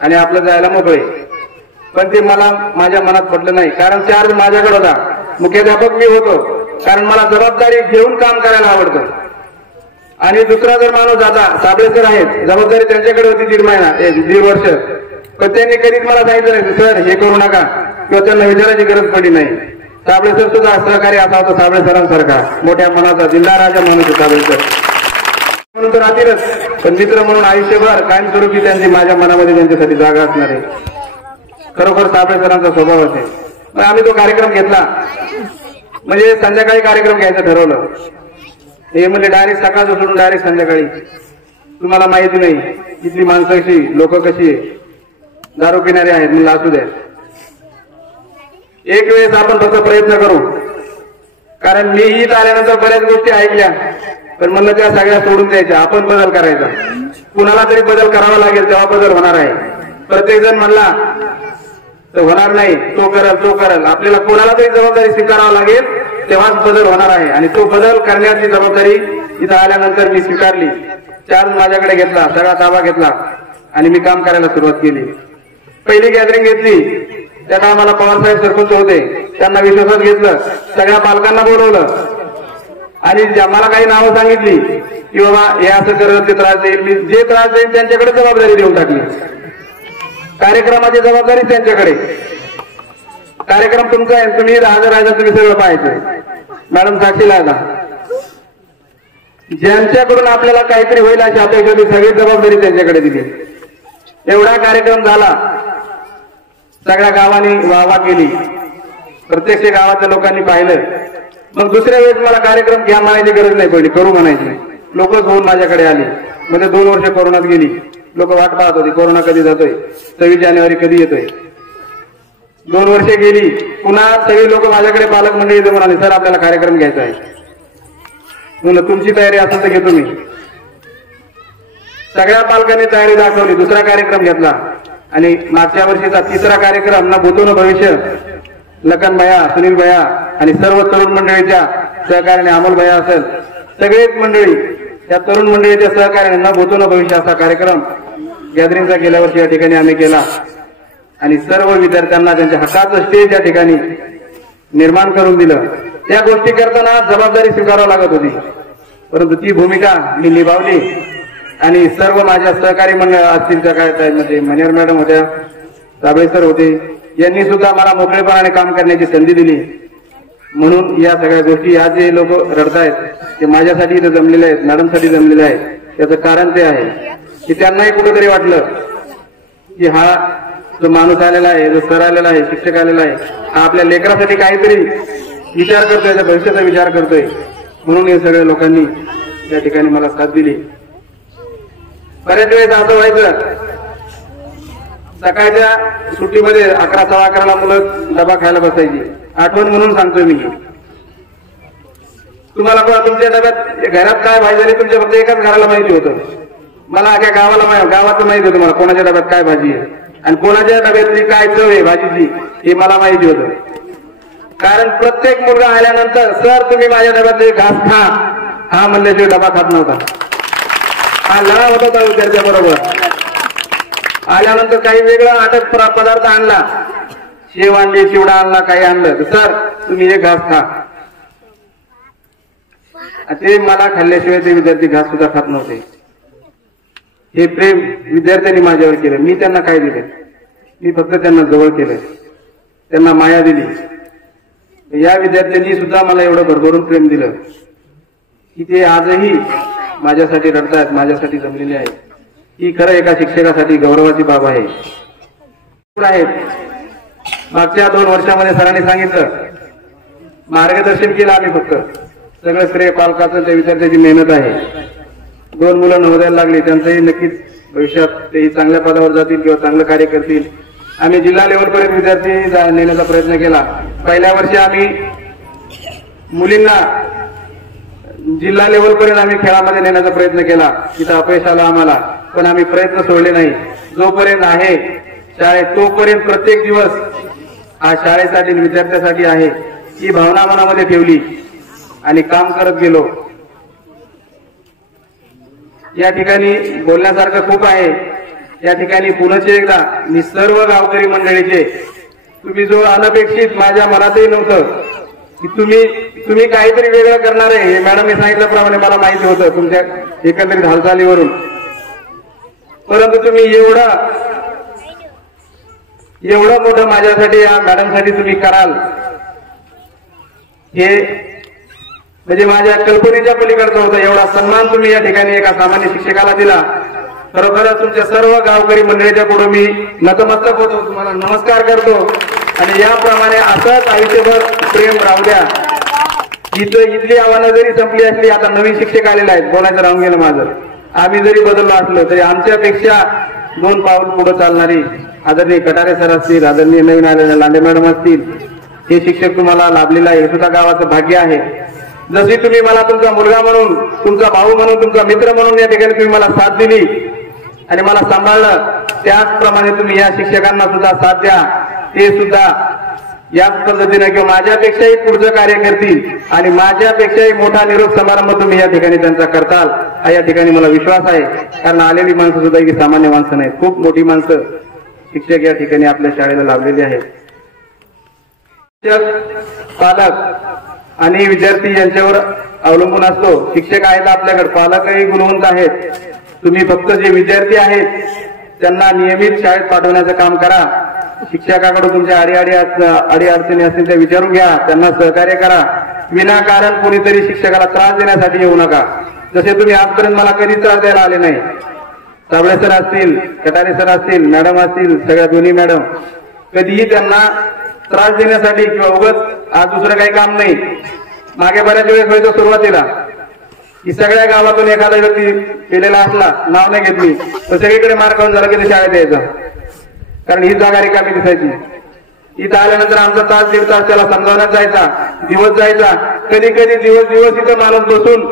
आणि आपलं जायला मोकळे. पण ते मला माझ्या मनात पडलं नाही, कारण चार्ज माझ्याकडे होता, मुख्याध्यापक मी होतो, कारण मला जबाबदारी घेऊन काम करायला आवडतं. आणि दुसरा जर माणूस आता साबळे सर आहेत, जबाबदारी त्यांच्याकडे होती 1.5 वर्ष, पण त्यांनी कधीच मला सांगितलं नाही सर हे करू नका, किंवा त्यांना विचारायची गरज पडली नाही. साबळे सर सुद्धा सहकारी असा होता साबळे सरांसारखा, मोठ्या मनाचा दिलदार राजा माणूस होता साबळे सर. म्हणून तर राहतीलच, पण मित्र म्हणून आयुष्यभर कायमस्वरूपी त्यांची माझ्या मनामध्ये त्यांच्यासाठी जागा असणार आहे. खरोखर साबळे सरांचा स्वभाव असेल. मग आम्ही तो कार्यक्रम घेतला, म्हणजे संध्याकाळी कार्यक्रम घ्यायचं ठरवलं. हे म्हणजे डायरेक्ट सकाळ सोडून डायरेक्ट संध्याकाळी. तुम्हाला माहिती नाही इथली माणसं कशी, लोक कशी दारू पिणारे आहेत, म्हणलं असू द्या. एक वेळेस आपण फक्त प्रयत्न करू, कारण मी इथं आल्यानंतर बऱ्याच गोष्टी ऐकल्या, पण म्हणलं त्या सगळ्या सोडून द्यायच्या, आपण बदल करायचा. कुणाला तरी बदल करावा लागेल, तेव्हा बदल होणार आहे. प्रत्येक जण म्हणला तर होणार नाही, तो करेल. आपल्याला कोणाला तरी जबाबदारी स्वीकारावं लागेल, तेव्हाच बदल होणार आहे. आणि तो बदल करण्याची जबाबदारी इथं आल्यानंतर मी स्वीकारली. चार्ज माझ्याकडे घेतला, सगळा ताबा घेतला आणि मी काम करायला सुरुवात केली. पहिली गॅदरिंग घेतली, त्यात आम्हाला पवारसाहेब सरपंच होते, त्यांना विश्वासात घेतलं, सगळ्या पालकांना बोलवलं आणि मला काही नावं सांगितली की बाबा हे असं करत ते त्रास देईल. मी जे त्रास देईल त्यांच्याकडे जबाबदारी देऊन टाकली. कार्यक्रमाची जबाबदारी त्यांच्याकडे. कार्यक्रम तुमचा आहे, तुम्ही हजर राहायचा, तुम्ही सगळं पाहायचं. मॅडम साक्षीला आता ज्यांच्याकडून आपल्याला काहीतरी होईल अशी अपेक्षा होती, सगळी जबाबदारी त्यांच्याकडे दिली. एवढा कार्यक्रम झाला, सगळ्या गावांनी वाहवा केली, प्रत्यक्ष गावातल्या लोकांनी पाहिलं. मग दुसऱ्या वेळेस मला कार्यक्रम घ्या म्हणायची गरज नाही पडली, करू म्हणायची. लोकच होऊन माझ्याकडे आली. म्हणजे 2 वर्ष कोरोनात गेली, लोक वाट पाहत होती कोरोना कधी जातोय, 26 जानेवारी कधी येतोय. 2 वर्षे गेली, पुन्हा सगळे लोक माझ्याकडे पालक मंडळी येते, म्हणाले सर आपल्याला कार्यक्रम घ्यायचा आहे. म्हणलं तुमची तयारी असेल तर घेतो मी. सगळ्या पालकांनी तयारी दाखवली, दुसरा कार्यक्रम घेतला आणि मागच्या वर्षीचा 3रा कार्यक्रम ना भूतो न भविष्य, लखन भैया, सुनील भैया आणि सर्व तरुण मंडळीच्या सहकार्याने, अमोल भैया असेल, सगळेच मंडळी त्या तरुण मंडळीच्या सहकार्याने न भूतो न भविष्य असा कार्यक्रम गॅदरिंगचा गेल्या वर्षी या ठिकाणी आम्ही केला. आणि सर्व विद्यार्थ्यांना त्यांच्या हक्काचं स्टेज या ठिकाणी निर्माण करून दिलं. त्या गोष्टी करताना जबाबदारी स्वीकारावी लागत होती, परंतु ती भूमिका मी निभावली. आणि सर्व माझ्या सहकारी मंडळ असतील त्या काळामध्ये मनेर मॅडम होत्या, साबळे सर होते, यांनी सुद्धा मला मोकळेपणाने काम करण्याची संधी दिली. म्हणून या सगळ्या गोष्टी आज जे लोक रडतायत ते माझ्यासाठी इथं जमलेले आहेत, मॅडमसाठी जमलेले आहेत. त्याचं कारण ते आहे की त्यांनाही कुठेतरी वाटलं की हा जो माणूस आलेला आहे, जो सर आलेला आहे, शिक्षक आलेला आहे, हा आपल्या लेकरासाठी काहीतरी विचार करतोय, त्याच्या भविष्याचा विचार करतोय. म्हणून हे सगळ्या लोकांनी त्या ठिकाणी मला साथ दिली. बऱ्याच वेळेस असं व्हायचं, सकाळच्या सुट्टीमध्ये 11-11:15 मुलं डबा खायला बसायची. आठवण म्हणून सांगतोय मी, तुम्हाला तुमच्या डब्यात घरात काय भाजी झाली तुमच्या फक्त एकाच घराला माहिती होतं. मला अख्या गावाचं माहिती होतं मला कोणाच्या डब्यात काय भाजी आहे आणि कोणाच्या डब्यातली काय चव आहे भाजीची, हे मला माहिती होतं. कारण प्रत्येक मुलगा आल्यानंतर सर तुम्ही माझ्या डब्यातले घास खा हा म्हणल्याशिवाय डबा खात नव्हता. हा लढा होत होता विद्यार्थ्याबरोबर. आल्यानंतर काही वेगळा अटक पदार्थ आणला, शेव आणली, चिवडा आणला, काही आणलं, सर तुम्ही हे घास खा. ते मला खाल्ल्याशिवाय ते विद्यार्थी घास सुद्धा खात नव्हते. हे प्रेम विद्यार्थ्यांनी माझ्यावर केलं. मी त्यांना काय दिलं? मी फक्त त्यांना जवळ केलं, त्यांना माया दिली. या विद्यार्थ्यांनी सुद्धा मला एवढं भरभरून प्रेम दिलं की ते आजही माझ्यासाठी रडतात, माझ्यासाठी जमलेले आहेत. ही खरं एका शिक्षकासाठी गौरवाची बाब आहे. मागच्या 2 वर्षामध्ये सरांनी सांगितलं, मार्गदर्शन केलं आम्ही फक्त. सगळं श्रेय पालकाचं, त्या विद्यार्थ्याची मेहनत आहे. 2 मुलं नवोदयाला लागली, त्यांचंही नक्कीच भविष्यात तेही चांगल्या पदावर जातील किंवा चांगलं कार्य करतील. आम्ही जिल्हा लेवलपर्यंत विद्यार्थी नेण्याचा प्रयत्न केला. पहिल्या वर्षी आम्ही मुलींना जिल्हा लेवलपर्यंत आम्ही खेळामध्ये नेण्याचा प्रयत्न केला. तिथं अपयश आलं आम्हाला, पण आम्ही प्रयत्न सोडले नाही. जोपर्यंत आहे शाळेत तोपर्यंत प्रत्येक दिवस हा शाळेसाठी विद्यार्थ्यासाठी आहे ही भावना मनामध्ये ठेवली आणि काम करत गेलो. या ठिकाणी बोलण्यासारखं खूप आहे. या ठिकाणी पुन्हा एकदा मी सर्व गावकरी मंडळीचे, तुम्ही जो अनपेक्षित माझ्या मनातही नव्हतं की तुम्ही काहीतरी वेगळं करणार आहे, हे मॅडमने सांगितल्याप्रमाणे मला माहिती होतं तुमच्या एकंदरीत हालचालीवरून. परंतु तुम्ही एवढं मोठं माझ्यासाठी, या मॅडमसाठी तुम्ही कराल, हे म्हणजे माझ्या कल्पनेच्या पलीकडचं होतं. एवढा सन्मान तुम्ही या ठिकाणी एका सामान्य शिक्षकाला दिला. खरोखरच तुमच्या सर्व गावकरी मंडळीच्या पुढे मी नतमस्तक होतो, तुम्हाला नमस्कार करतो. आणि याप्रमाणे असंच आयुष्यभर प्रेम राहू द्या. इथली आव्हानं जरी संपली असली, आता नवीन शिक्षक आलेले आहेत, बोलायचं राहून गेलं माझं. आम्ही जरी बदललो असलो तरी आमच्यापेक्षा 2 पाऊल पुढे चालणारी आदरणीय कटारे सर असतील, आदरणीय नवीन आलेले लांडे मॅडम असतील, हे शिक्षक तुम्हाला लाभलेला आहे. हे सुद्धा गावाचं भाग्य आहे. जशी तुम्ही मला तुमचा मुलगा म्हणून, तुमचा भाऊ म्हणून, तुमचा मित्र म्हणून या ठिकाणी तुम्ही मला साथ दिली आणि मला सांभाळलं, त्याचप्रमाणे तुम्ही या शिक्षकांना सुद्धा साथ द्या. ते सुद्धा याच पद्धतीने किंवा माझ्यापेक्षाही पुढचं कार्य करतील आणि माझ्यापेक्षाही मोठा निरोप समारंभ तुम्ही या ठिकाणी त्यांचा करताल, हा या ठिकाणी मला विश्वास आहे. कारण आलेली माणसं सुद्धा ही सामान्य माणसं नाहीत, खूप मोठी माणसं शिक्षक या ठिकाणी आपल्या शाळेला लाभलेली आहेत. शिक्षक, पालक आणि विद्यार्थी यांच्यावर अवलंबून असतो. शिक्षक आहेत आपल्याकडे, पालकही गुणवंत आहेत. तुम्ही फक्त जे विद्यार्थी आहेत त्यांना नियमित शाळेत पाठवण्याचं काम करा. शिक्षकाकडून तुमच्या अडीअडचणी असतील त्या विचारून घ्या, त्यांना सहकार्य करा. विनाकारण कोणीतरी शिक्षकाला त्रास देण्यासाठी येऊ नका. जसे तुम्ही आजपर्यंत मला कधी त्रास द्यायला आले नाही. साबळे सर असतील, कटारे सर असतील, मॅडम असतील, सगळ्या दोन्ही मॅडम, कधीही त्यांना त्रास देण्यासाठी किंवा उगाच आज दुसरं काही काम नाही. मागे बऱ्याच वेळेस व्हायचं सुरुवातीला की सगळ्या गावातून एखादा व्यक्ती केलेला असला, नाव नाही घेतली, तर सगळीकडे मार खाऊन झाला की ते शाळेत यायचं, कारण ही जागा रिकामी दिसायची. इथं आल्यानंतर आमचा तास 1.5 तास त्याला समजावण्यात जायचा, दिवस जायचा. कधी कधी दिवस इथं माणूस बसून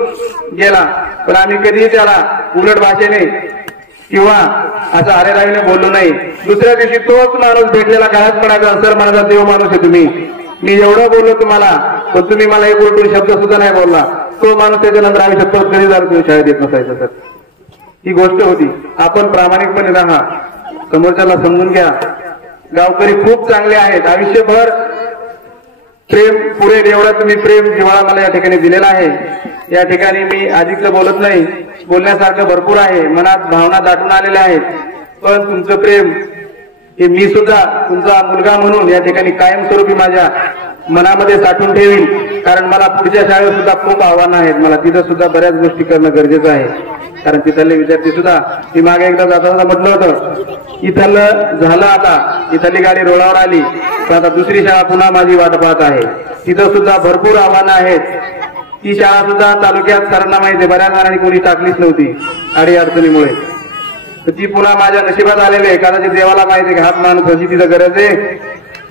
गेला, पण आम्ही कधीही त्याला उलट भाषेने किंवा असं अरेरावीने बोललो नाही. दुसऱ्या दिवशी तोच माणूस भेटलेला कायच म्हणायचा, सर माझा देव माणूस आहे तुम्ही, मी एवढं बोललो तुम्हाला, पण तुम्ही मला एक उलटून शब्द सुद्धा नाही बोलला. तो माणूस त्याच्यानंतर आम्ही शपथ कधी झालं तुम्ही शाळेत येत नसायचं. तर ही गोष्ट होती. आपण प्रामाणिकपणे राहा, समोरच्याला समजून घ्या. गावकरी खूप चांगले आहेत. आयुष्यभर प्रेम पुरेल एवढा तुम्ही प्रेम जिव्हाळा मला या ठिकाणी दिलेला आहे. या ठिकाणी मी अधिकचं बोलत नाही, बोलण्यासारखं भरपूर आहे, मनात भावना दाटून आलेल्या आहेत. पण तुमचं प्रेम हे मी सुद्धा तुमचा मुलगा म्हणून या ठिकाणी कायमस्वरूपी माझ्या मनामध्ये साठवून ठेवीन. कारण मला पुढच्या शाळेत सुद्धा खूप आव्हानं आहेत. मला तिथं सुद्धा बऱ्याच गोष्टी करणं गरजेचं आहे. कारण तिथले विद्यार्थी सुद्धा, मी मागे एकदा जाताना म्हटलं होतं, इथलं झालं, आता इथली गाडी रोडावर आली, पण आता दुसरी शाळा पुन्हा माझी वाट पाहत आहे. तिथं सुद्धा भरपूर आव्हानं आहेत. ती शाळा सुद्धा तालुक्यात सरांना माहिती, बऱ्याच जणांनी कोणी टाकलीच नव्हती अडीअडचणीमुळे. तर ती पुन्हा माझ्या नशिबात आलेली आहे. कदाचित देवाला माहिती आहे की हाच माणूस तिथं गरज आहे,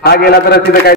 हा गेला तर तिथं काय